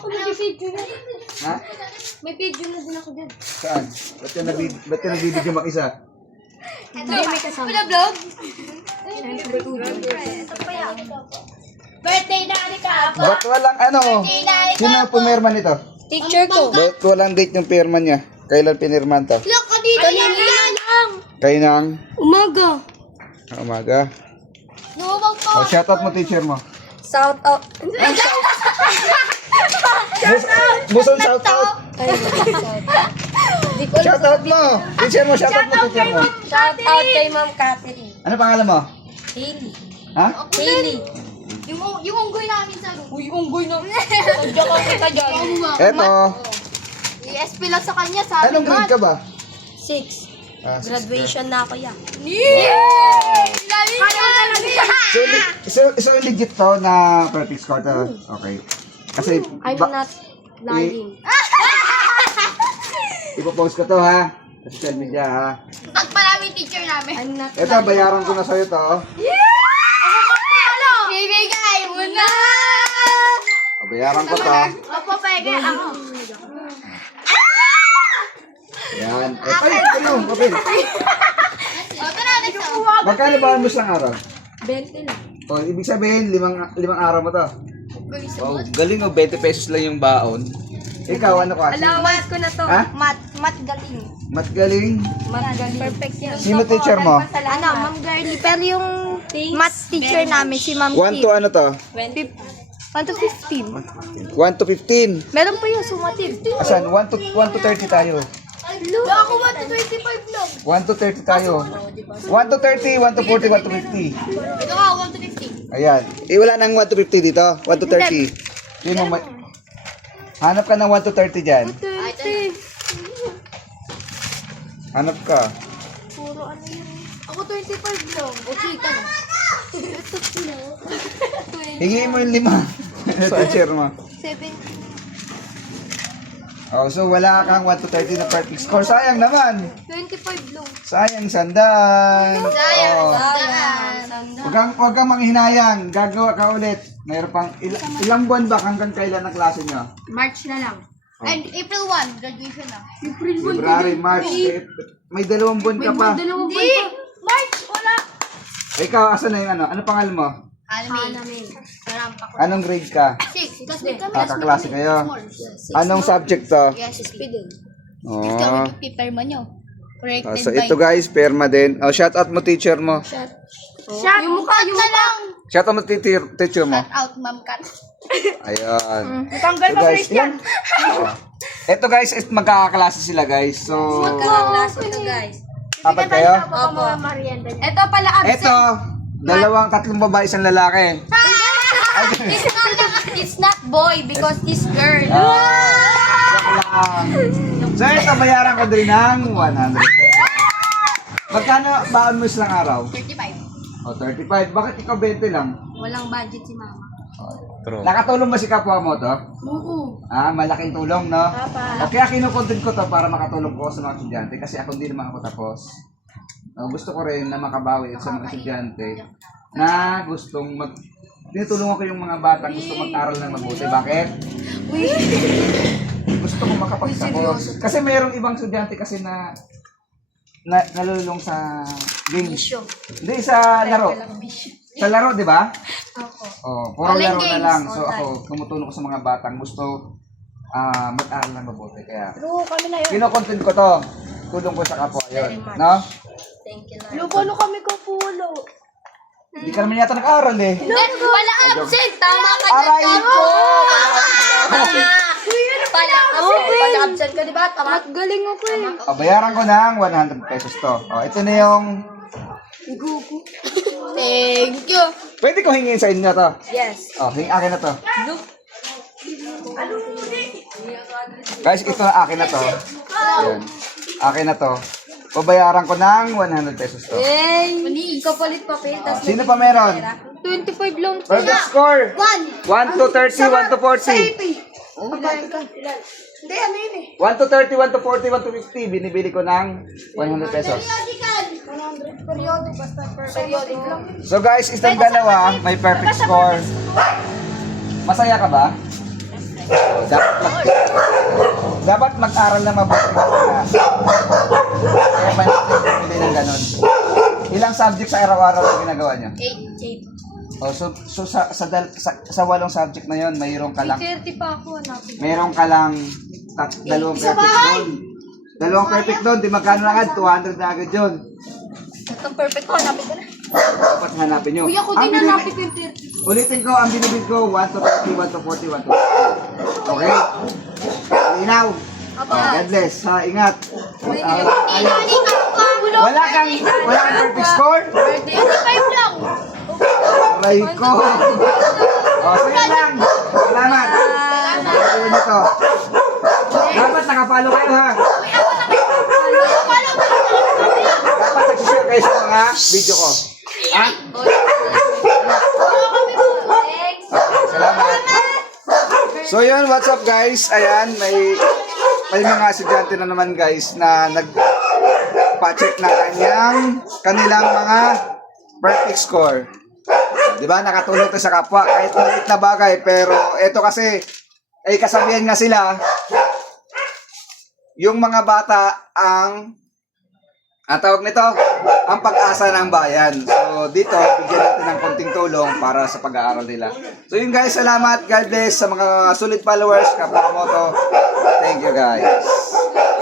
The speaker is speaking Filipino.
ako nag-video na. Ha? May video na din ako dyan. Saan? Ba't ka nagbibigyan mag-isa? Hindi, may kasama. Wala vlog? Siyempre, birthday na ni Kapo. Ba't walang ano? Sino ang pumirma nito? Teacher ko. Ba't walang date yung pirma niya? Kailan pinirman to? Look, dito lang. Kainang Umaga. umaga. Lumabang po. O, shoutout mo teacher mo. Shout out. Busong shoutout. Shoutout mo. Teacher mo, shoutout mo teacher mo. Shout out kay Ma'am Catherine. Ano pangalan mo? Hailey. Ha? Hailey. Yung unggoy namin sa room. Uy, unggoy na. Diyan ka kita dyan. Eto. ESP lang sa kanya, sabi Anong grade ka ba? 6. Ah, Graduation na ako yan. So legit to na perfect score to. Okay. Kasi I'm not lying. ipopost ko to ha. Sa social media ha. Pag marami teacher namin. I'm not Ito, bayaran ko na sa'yo to. Bibigay mo na! Bayaran ko to. Opo, pwede ako. Yan. Ay, ano? Mabel. O, tara, nagsakuha. Magkano ba ang musang araw? 20 lang. O, ibig sabihin, limang araw mo to. Wow, galing o, 20 pesos lang yung baon. Ikaw, ano ka? Allowance ko na to. Ha? Mat galing. Mat galing. Mat galing. Perfect yan. Sino teacher mo? Ano, Ma'am Girlie. Pero yung math teacher namin, si Ma'am 1 to ano to? 1 to 15. 1 to 15. Meron po yung sumative. Asan? 1 to 30 tayo. Ako 1 to 25 lang. 1 to 30 tayo. 1 to 30, 1 to 40, 1 to 50. Ito ka, 1 to 50. Ayan. Wala nang 1 to 50 dito. 1 to 30. Sino mo hanap ka ng 1 to 30 dyan. 30. Hanap ka. Puro ano yun. Ako 25 lang. O, chika na. Hingi mo yung 5. Sa chair mo. 7. Oh, so wala kang 1 to 30 na perfect score. Sayang naman. 25 lang. Sayang, sandan. Oh. Sayang. Huwag kang manghinayang. Gagawa ka ulit. Mayroon pang ilang buwan ba hanggang kailan ang klase nyo? March na lang. And April 1, graduation na. April 1. February, March. May 2 buwan ka pa. Hindi! March! Wala! Ikaw, asan na yung ano? Ano pangalan mo? Anime. Sarampa ko. Anong grade ka? 6. Classmate kami. Kaklase kayo. Anong subject to? Yes, speeding. Oh. Ikaw, paperma nyo. Corrected So ito guys, perma din. Oh, shout out mo teacher mo. Shot. Yung mukha na lang. Shout out mo teacher mo. Shout out, Ma'am Kat. Ayun. Tanggal So guys, yan. Ito guys, magkakaklase sila guys. So, Magkaklase ito, guys. apat kayo? Opo. Ito pala absent. Ito, tatlong babae, isang lalaki. It's not boy because it's girl. So ito, bayaran ko din ng 100 pesos. Magkano baon mo isang araw? 35. O, 35. Bakit ikaw 20 lang? Walang budget si mama. Nakatulong ba si kapwa mo to? Oo. Ah, malaking tulong, no? Papa. O kaya kinukontent ko to para makatulong ko sa mga estudyante kasi ako hindi naman ako tapos. Gusto ko rin na makabawi sa mga estudyante na gustong tinutulungan ko yung mga batang gusto mag-aral ng mabuti. Bakit? Gusto ko makapagsapos. Kasi mayroong ibang estudyante kasi na nalulung sa games. Hindi, sa laro. Sa laro, di ba? Oh, puro Online laro na games, lang. So online. ako, tumutulong ko sa mga batang gusto mag-aral ng mabuti. Kaya, True, kami na yun. kino-content ko to. Tulong ko sa kapwa. Yun. No? Thank you, Lord. Paano kami kapulo? Hindi ka naman yata nag-aral eh. Pala absent! Tama ka dyan! Arayin ko! Pala absent ka, diba? Tama. Galing ako eh. O, bayaran ko ng 100 pesos to. O, ito na yung... Thank you. Pwede ko hingin sa inyo to. Yes. O, akin na to. Guys, ito na akin na to. Ayan. Akin na to. Pabayaran ko ng 100 pesos to. Yay! Kapalit papel. Sino pa meron? 25 lang. Perfect score! 1 to 30, 1 to 40. Hindi, ano yun eh? 1 to 30, 1 to 40, 1 to 50. Binibili ko ng 100 pesos. 100 periodic, basta periodic lang. So guys, itong dalawa, may perfect score. Masaya ka ba? Dapat mag-aral na mabuti ka. Kaya pa natin pumili ng ganun. Ilang subject sa araw-araw na ginagawa niyo? 8. Oh, so sa 8 subject na yon, mayroon ka lang 30 pa ako, hanapin. meron ka lang dalawang Sa perfect bahay! doon. Dalawang perfect doon, di magkano na agad? 200 na agad yun. Itong perfect ko, hanapin ko na. Dapat hanapin nyo. Kuya ko Ang din binibid- hanapin ko yung 30. Ulitin ko, ang binibid ko, 1 to 30, 1 to 40, 1 to 50. Okay? Linaw. Apa? God bless. Ha, ingat. Wala Wala kang perfect score? 35 lang. Aray ko. O, sige lang. Salamat. Sige nito. Dapat nakapalo kayo ha. Dapat nag-share kayo sa mga video ko. Ha? Salamat. So yun, what's up guys? Ayan, may mga estudyante na naman guys na nagpa-check na kanilang mga perfect score. 'Di ba? Nakatulong 'to sa kapwa kahit maliit na bagay, pero ito kasi ay kasabihan nga sila, yung mga bata ang tawag nito, ang pag-asa ng bayan. So, dito, bigyan natin ng konting tulong para sa pag-aaral nila. So, yun guys, salamat. God bless sa mga solid followers, Kapwa Moto. Thank you guys.